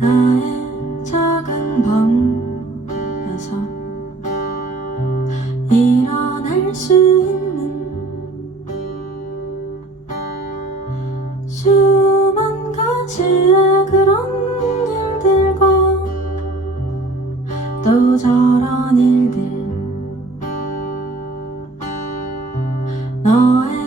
나의 작은 방에서 일어날 수 있는 수만 가지의 그런 일들과 또 저런 일들 너의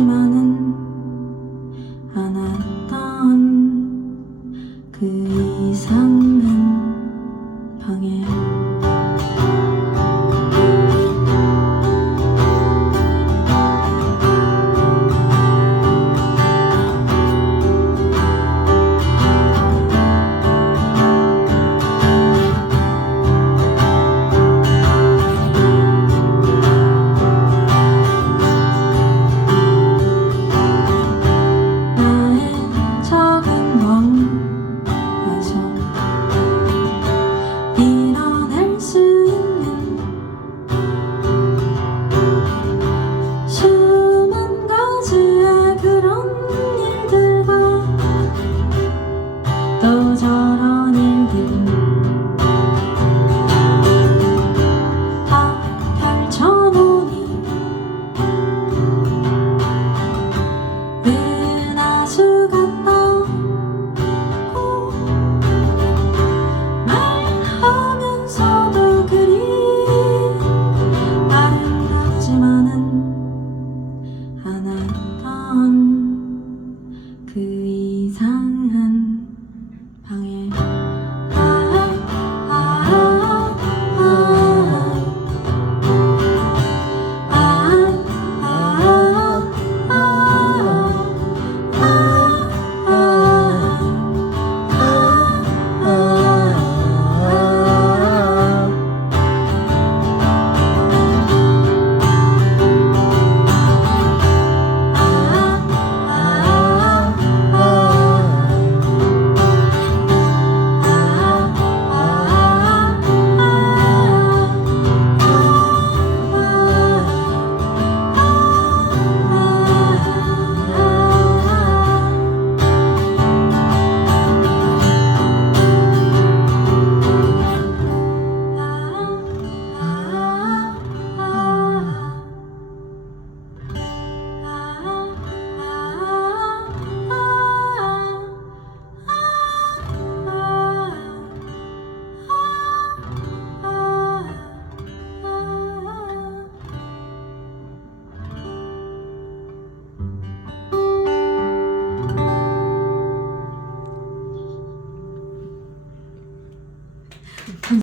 하지만은 Sarah.